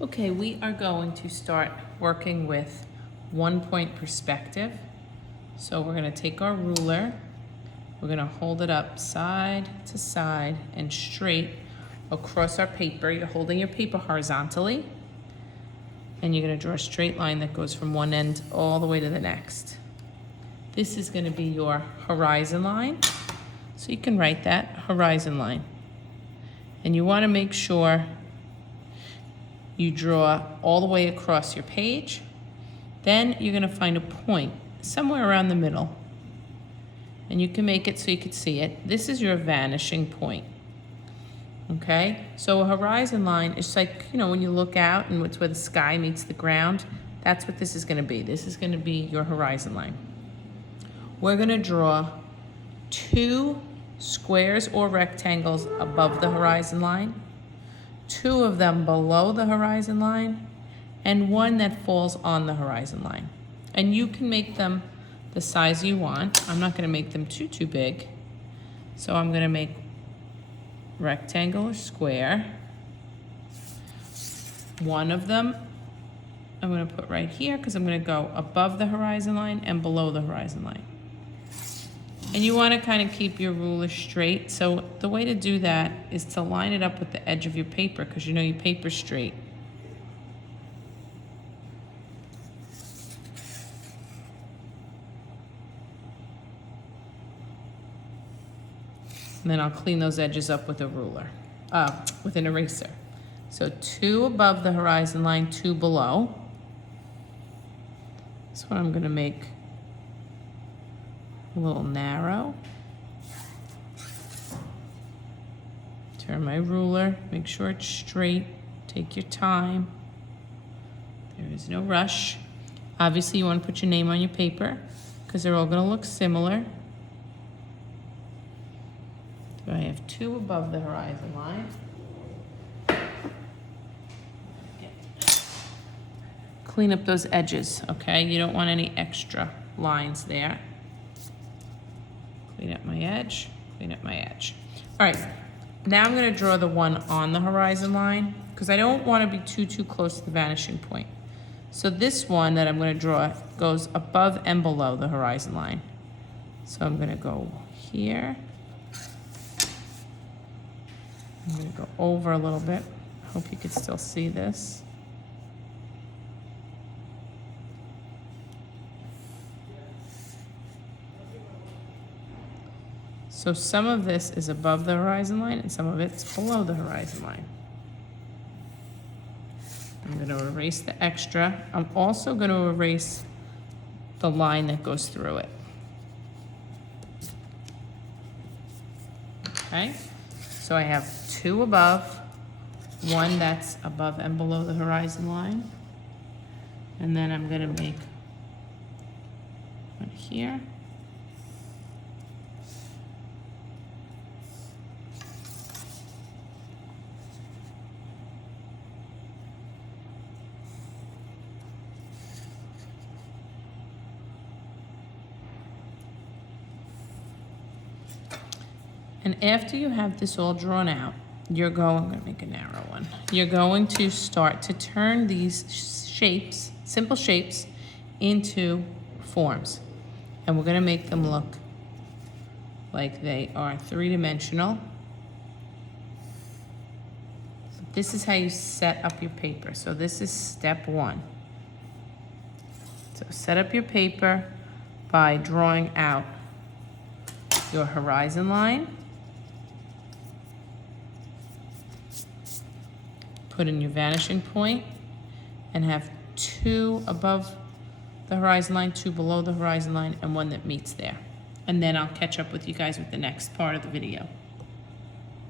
Okay, we are going to start working with 1-point perspective. So we're going to take our ruler, we're going to hold it up side to side and straight across our paper. You're holding your paper horizontally, and you're going to draw a straight line that goes from one end all the way to the next. This is going to be your horizon line. So you can write that, horizon line. And you want to make sure you draw all the way across your page. Then you're going to find a point somewhere around the middle. And you can make it so you can see it. This is your vanishing point. Okay? So a horizon line is like, you know, when you look out and it's where the sky meets the ground. That's what this is going to be. This is going to be your horizon line. We're going to draw 2 squares or rectangles above the horizon line, 2 of them below the horizon line, and 1 that falls on the horizon line. And you can make them the size you want. I'm not going to make them too big. So I'm going to make rectangle or square. 1 of them I'm going to put right here because I'm going to go above the horizon line and below the horizon line. And you want to kind of keep your ruler straight. So the way to do that is to line it up with the edge of your paper, because you know your paper's straight. And then I'll clean those edges up with a ruler, with an eraser. So 2 above the horizon line, 2 below. This one I'm going to make a little narrow. Turn my ruler, make sure it's straight. Take your time. There is no rush. Obviously, you want to put your name on your paper because they're all going to look similar. So I have 2 above the horizon line. Clean up those edges, okay? You don't want any extra lines there. Clean up my edge, clean up my edge. All right, now I'm gonna draw the one on the horizon line because I don't wanna be too close to the vanishing point. So this one that I'm gonna draw goes above and below the horizon line. So I'm gonna go here. I'm gonna go over a little bit. I hope you can still see this. So some of this is above the horizon line and some of it's below the horizon line. I'm going to erase the extra. I'm also going to erase the line that goes through it. Okay, so I have 2 above, 1 that's above and below the horizon line. And then I'm going to make 1 here. And after you have this all drawn out, I'm going to make a narrow one. You're going to start to turn these shapes, simple shapes, into forms. And we're going to make them look like they are 3-dimensional. This is how you set up your paper. So this is step 1. So set up your paper by drawing out your horizon line. Put in your vanishing point and have 2 above the horizon line, 2 below the horizon line, and 1 that meets there. And then I'll catch up with you guys with the next part of the video.